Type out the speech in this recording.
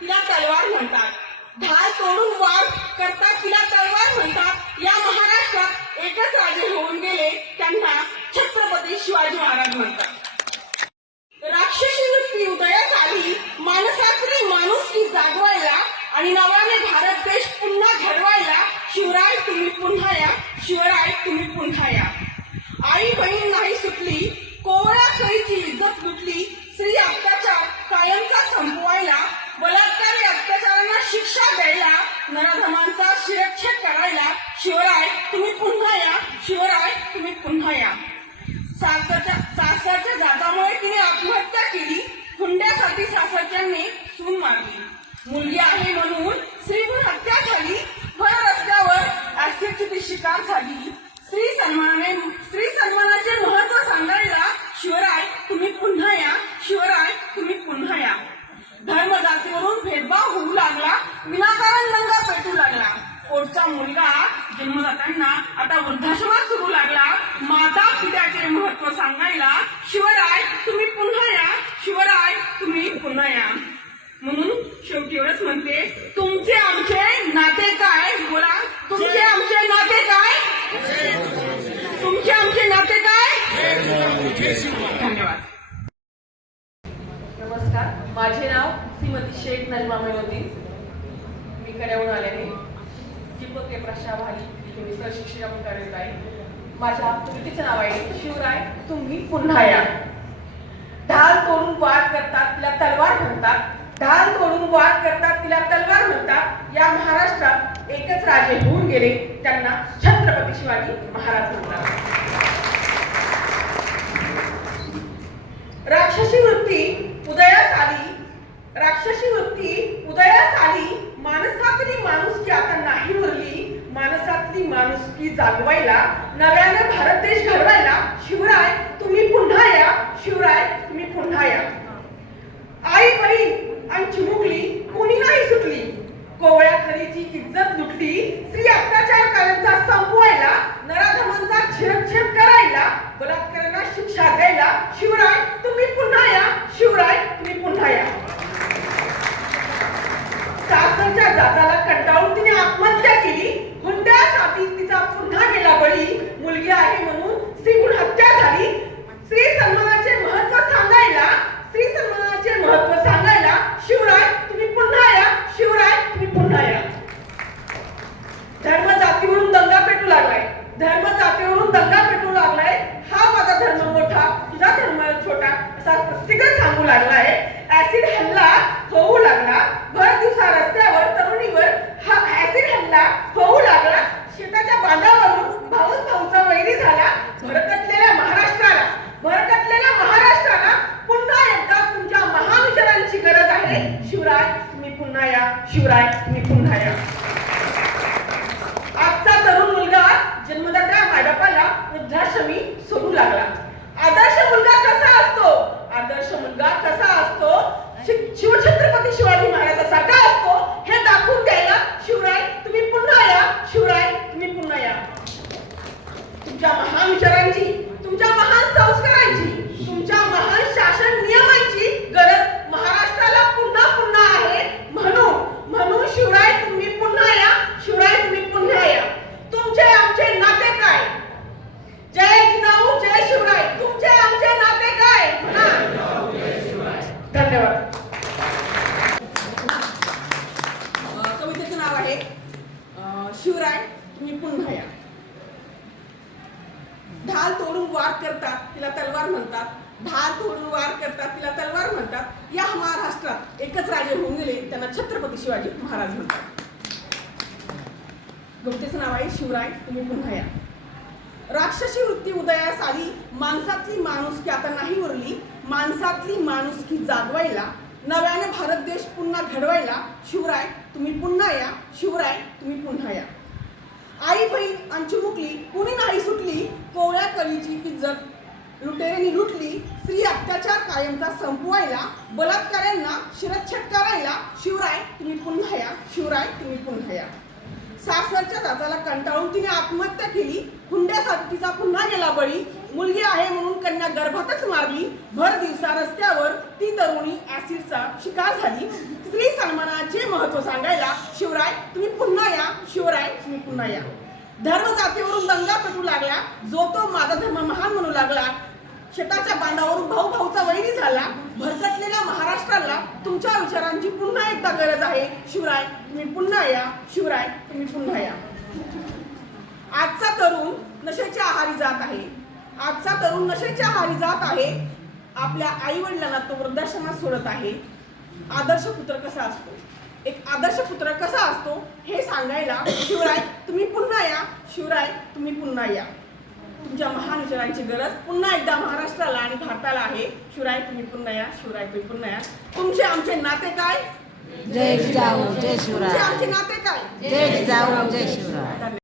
तिला तलवार म्हणतात. ढाल तोडून वार करतात तिला तलवार म्हणतात. या महाराष्ट्रात एकच राजे होऊन गेले त्यांना छत्रपती शिवाजी महाराज म्हणतात. राक्षसी वृत्ती उदयास आली माणसातली माणुसकी जागवायला आणि नव्याने भारत देश पुन्हा घडवायला शिवराय तुम्ही पुन्हा या शिवराय तुम्ही पुन्हा या. आई बहीण नाही सुटली नराधमांचा शिरच्छेद करायला शिवराय तुम्ही पुन्हा या. शिवराय तुम्ही पुन्हा या. सासरच्या सासरच्या जातामुळे तिने आत्महत्या केली. हुंड्यासाठी सासरच्यांनी सून मारली. मुलगी आहे म्हणून स्त्रीगुण हत्या झाली भर रस्त्यावर ऍसिडची ती शिकार झाली स्त्री सन्मानाने स्त्री सन्मानाचे महत्त्व सांगायला शिवराय तुम्ही पुन्हा या शिवराय तुम्ही पुन्हा या धर्म जातीवरून भेदभाव होऊ लागला विनाकारण दंगा पेटू लागला पोटचा मुलगा जन्मदात्यांना आता वृद्धाश्रमात सुरू लागला. माता पित्याचे महत्त्व सांगायला शिवराय तुम्ही पुन्हा या. शिवराय तुम्ही पुन्हा या. म्हणून शेवटी एवढंच म्हणते तुमचे आमचे नाते काय? बोला तुमचे आमचे नाते काय? तुमचे आमचे नाते काय? धन्यवाद. नमस्कार. माझे नाव श्रीमती शेख नजमा मेहमदी मी कड्याहून आले आहे दीपक के प्रशाभाली कार्यरत आहे. माझ्या कृतीचं नाव आहे शिवराय. तुम्ही पुन्हा या. ढाल तोडून करतात तिला तलवार म्हणतात. ढाल तोडून करतात तिला तलवार म्हणतात. या महाराष्ट्रात एकच राजे होऊन गेले त्यांना छत्रपती शिवाजी महाराज म्हणतात. राक्षसी वृत्ती उदयास आली. राक्षसी वृत्ती उदयास आली माणसातली माणुसकी आता नाही उरली माणसातली माणुसकी जागवायला नव्याने भारत देश घडवायला शिवराय तुम्ही पुन्हा या शिवराय तुम्ही पुन्हा या. आई बहीण आणि चिमुकली कोणी नाही सुटली. कोवळ्या खरीची इज्जत लुटली स्त्री अत्याचार कायमचा संपवायला नराधमांचा छेदछेद करायला बलात्कारांना शिक्षा द्यायला शिवराय तुम्ही पुन्हा या शिवराय तुम्ही पुन्हा या. सासरच्या जाताला कंटाळून तिने आत्महत्या केली हुंड्यासाठी तिचा पुन्हा गेला बळी मुलगी आहे म्हणून स्त्रीगुण हत्या झाली स्त्री सन्मानाचे महत्त्व सांगायला स्त्री सन्मानाचे महत्त्व सांगायला शिवराय तुम्ही पुन्हा या शिवराय तुम्ही पुन्हा या धर्म जातीवरून दंगा पेटू लागलाय धर्म जातीवरून दंगा पेटू लागलाय हा माझा धर्म मोठा तुझा धर्म छोटा असा प्रत्येकच सांगू आहे. ऍसिड हल्ला होऊ लागला. भर दिवसा रस्त्यावर तरुणीवर हा ऍसिड हल्ला होऊ लागला. शेताच्या बांधावर भाऊच भाऊचा वैरी झाला भरकटलेल्या महाराष्ट्राला भरकटलेल्या महाराष्ट्राला पुन्हा एकदा तुमच्या महान विचारांची गरज आहे शिवराय तुम्ही पुन्हा या शिवराय तुम्ही पुन्हा या आजचा तरुण मुलगा जन्मदात्या मायबापाला वृद्धाश्रमी सोडू लागला आदर्श मुलगा कसा असतो आदर्श मुलगा कसा असतो शि- शिवछत्रपती शिवाजी महाराजासारखा असतो हे दाखवून द्यायला शिवराय तुम्ही पुन्हा या शिवराय तुम्ही पुन्हा या तुमच्या महान विचारांची तुमच्या महान संस्कारांची तुमच्या महान शासन नियमांची गरज महाराष्ट्राला पुन्हा पुन्हा आहे म्हणून म्हणून शिवराय तुम्ही पुन्हा या शिवराय तुम्ही पुन्हा या तुमचे आमचे नाते काय जय जिजाऊ जय शिवराय तुमचे आमचे नाते काय म्हणा धन्यवाद अ, कवितेचं नाव आहे शिवराय तुम्ही पुन्हा या. ढाल तोडून वार करतात तिला तलवार म्हणतात. ढाल तोडून वार करतात तिला तलवार म्हणतात. या महाराष्ट्रात एकच राजे होऊन गेले त्यांना छत्रपती शिवाजी महाराज म्हणतात. कवितेचं नाव आहे शिवराय तुम्ही पुन्हा या. राक्षसी वृत्ती उदयास आली माणसातली माणुसकी आता नाही उरली. माणसातली माणुसकी जागवायला नव्याने भारत देश पुन्हा घडवायला शिवराय तुम्ही पुन्हा या. शिवराय तुम्ही पुन्हा या. आई बहीण आमची मुकली कुणी नाही सुटली कोवळ्या कळीची इज्जत. लुटेरेनी लुटली स्त्री अत्याचार कायमचा संपवायला बलात्काऱ्यांना शिरच्छेद करायला. शिवराय तुम्ही पुन्हा या. शिवराय तुम्ही पुन्हा या. सासरच्या जाताला कंटाळून तिने आत्महत्या केली. हुंड्यासाठी तिचा पुन्हा गेला बळी. मुलगी आहे म्हणून कन्या गर्भातच मारली. भर दिवसा रस्त्यावर ती तरुणी ऍसिडचा शिकार झाली. महत्त्व सांगायला शिवराय तुम्ही पुन्हा या. शिवराय तुम्ही पुन्हा या. धर्म जातीवरून दंगा पेटू लागला. जो तो माझा धर्म महान म्हणू लागला. शेताच्या बांधावरून भाऊ भाऊचा वैरी झाला. भरकटलेल्या महाराष्ट्राला तुमच्या विचारांची पुन्हा एकदा गरज आहे. शिवराय तुम्ही पुन्हा या. शिवराय तुम्ही पुन्हा या. आजचा तरुण नशेच्या आहारी जात आहे. आजचा तरुण नशेच्या आहारी जात आहे. आपल्या आई वडिलांना तो वृद्धाश्रमात सोडत आहे. आदर्श पुत्र कसा असतो? एक आदर्श पुत्र कसा असतो हे सांगायला शिवराय तुम्ही पुन्हा या. शिवराय तुम्ही पुन्हा या. तुमच्या महान विचारांची गरज पुन्हा एकदा महाराष्ट्राला आणि भारताला आहे. शिवराय तुम्ही पुन्हा या. शिवराय तुम्ही पुन्हा या. तुमचे आमचे नाते काय? जय जिजाऊ जय तुमचे शिवराय आमचे नाते काय? जय जिजाऊ जय शिवराय.